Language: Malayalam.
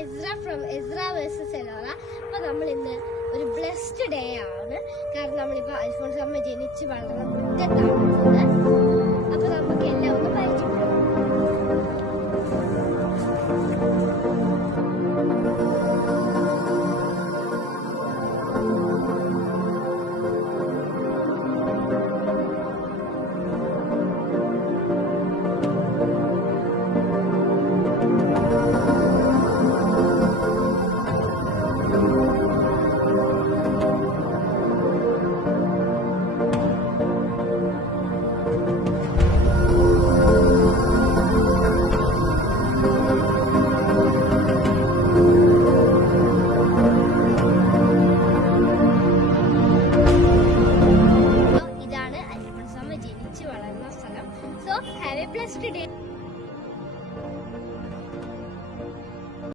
Ezra from Ezra vs Ellora. അപ്പോൾ നമ്മൾ ഇന്ന് ഒരു ബ്ലെസ്ഡ് ഡേ ആണ്. കാരണം നമ്മളിപ്പോൾ അൽഫോൺസ് അമ്മ ജനിച്ച് വളർന്ന മുറ്റത്താണുള്ളത്. അപ്പോൾ നമുക്ക് എല്ലാം ഒന്ന് പരിചയപ്പെടാം. So have a blessed day.